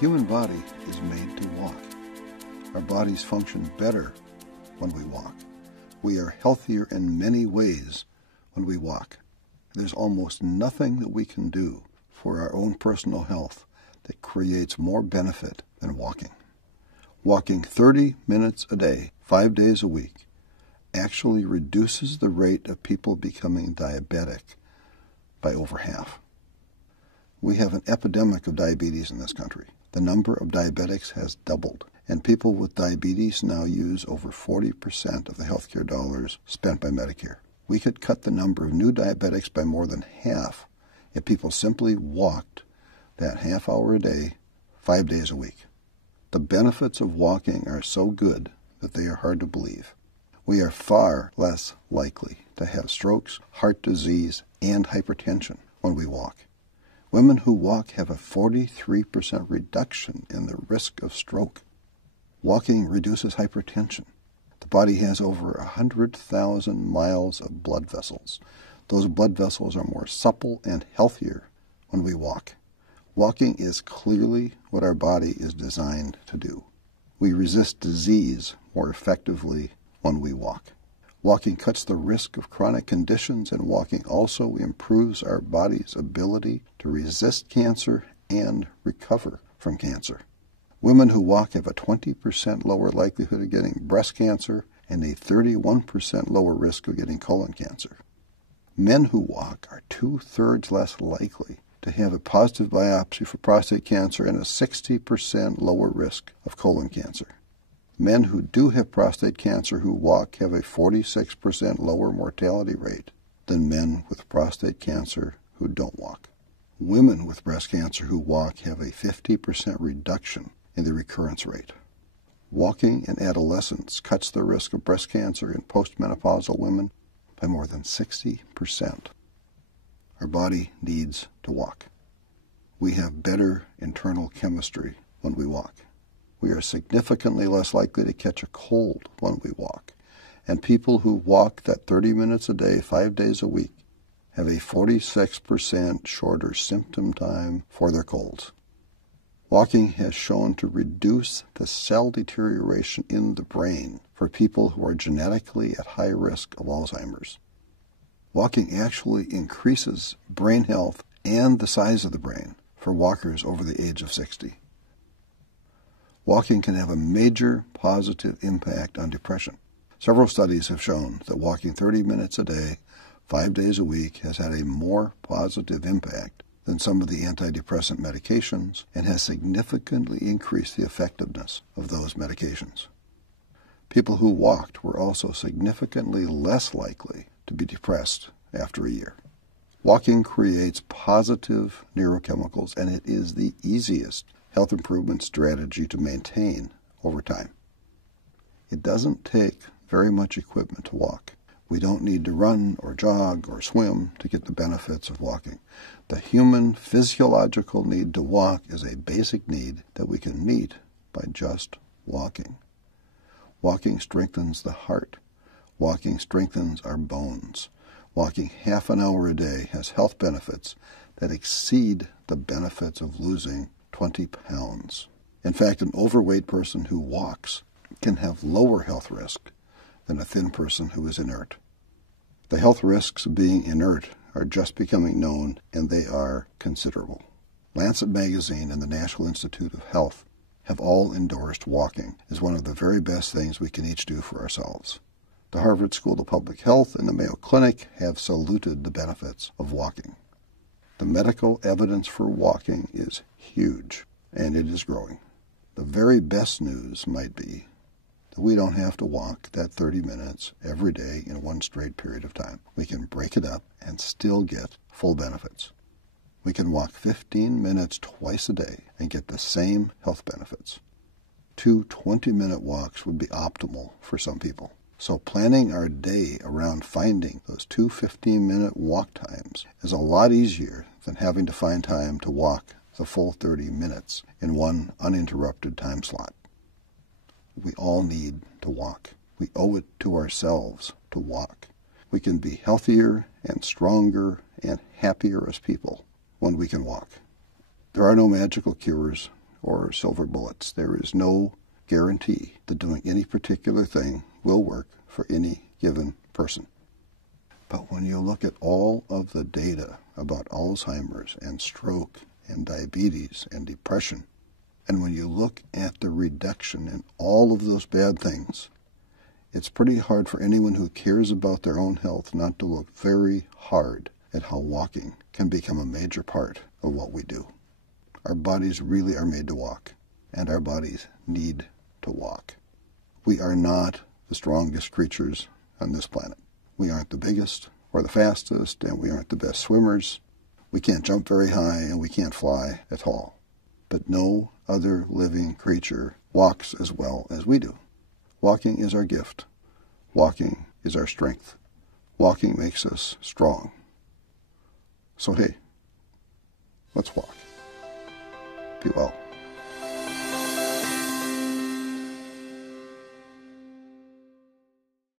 human body is made to walk. Our bodies function better when we walk. We are healthier in many ways when we walk. There's almost nothing that we can do for our own personal health that creates more benefit than walking. Walking 30 minutes a day, 5 days a week, actually reduces the rate of people becoming diabetic by over half. We have an epidemic of diabetes in this country. The number of diabetics has doubled, and people with diabetes now use over 40% of the healthcare dollars spent by Medicare. We could cut the number of new diabetics by more than half if people simply walked that half hour a day, 5 days a week. The benefits of walking are so good that they are hard to believe. We are far less likely to have strokes, heart disease, and hypertension when we walk. Women who walk have a 43% reduction in the risk of stroke. Walking reduces hypertension. The body has over 100,000 miles of blood vessels. Those blood vessels are more supple and healthier when we walk. Walking is clearly what our body is designed to do. We resist disease more effectively when we walk. Walking cuts the risk of chronic conditions, and walking also improves our body's ability to resist cancer and recover from cancer. Women who walk have a 20% lower likelihood of getting breast cancer and a 31% lower risk of getting colon cancer. Men who walk are 2/3 less likely to have a positive biopsy for prostate cancer and a 60% lower risk of colon cancer. Men who do have prostate cancer who walk have a 46% lower mortality rate than men with prostate cancer who don't walk. Women with breast cancer who walk have a 50% reduction in the recurrence rate. Walking in adolescence cuts the risk of breast cancer in postmenopausal women by more than 60%. Our body needs to walk. We have better internal chemistry when we walk. We are significantly less likely to catch a cold when we walk. And people who walk that 30 minutes a day, 5 days a week, have a 46% shorter symptom time for their colds. Walking has shown to reduce the cell deterioration in the brain for people who are genetically at high risk of Alzheimer's. Walking actually increases brain health and the size of the brain for walkers over the age of 60. Walking can have a major positive impact on depression. Several studies have shown that walking 30 minutes a day, 5 days a week, has had a more positive impact than some of the antidepressant medications and has significantly increased the effectiveness of those medications. People who walked were also significantly less likely to be depressed after a year. Walking creates positive neurochemicals, and it is the easiest health improvement strategy to maintain over time. It doesn't take very much equipment to walk. We don't need to run or jog or swim to get the benefits of walking. The human physiological need to walk is a basic need that we can meet by just walking. Walking strengthens the heart. Walking strengthens our bones. Walking half an hour a day has health benefits that exceed the benefits of losing 20 pounds. In fact, an overweight person who walks can have lower health risk than a thin person who is inert. The health risks of being inert are just becoming known, and they are considerable. Lancet Magazine and the National Institute of Health have all endorsed walking as one of the very best things we can each do for ourselves. The Harvard School of Public Health and the Mayo Clinic have saluted the benefits of walking. The medical evidence for walking is huge, and it is growing. The very best news might be that we don't have to walk that 30 minutes every day in one straight period of time. We can break it up and still get full benefits. We can walk 15 minutes twice a day and get the same health benefits. 2 20-minute walks would be optimal for some people. So planning our day around finding those 2 15-minute walk times is a lot easier than having to find time to walk the full 30 minutes in one uninterrupted time slot. We all need to walk. We owe it to ourselves to walk. We can be healthier and stronger and happier as people when we can walk. There are no magical cures or silver bullets. There is no guarantee that doing any particular thing will work for any given person. But when you look at all of the data about Alzheimer's and stroke and diabetes and depression, and when you look at the reduction in all of those bad things, it's pretty hard for anyone who cares about their own health not to look very hard at how walking can become a major part of what we do. Our bodies really are made to walk, and our bodies need to walk. We are not the strongest creatures on this planet. We aren't the biggest or the fastest, and we aren't the best swimmers. We can't jump very high, and we can't fly at all. But no other living creature walks as well as we do. Walking is our gift. Walking is our strength. Walking makes us strong. So hey, let's walk. Be well.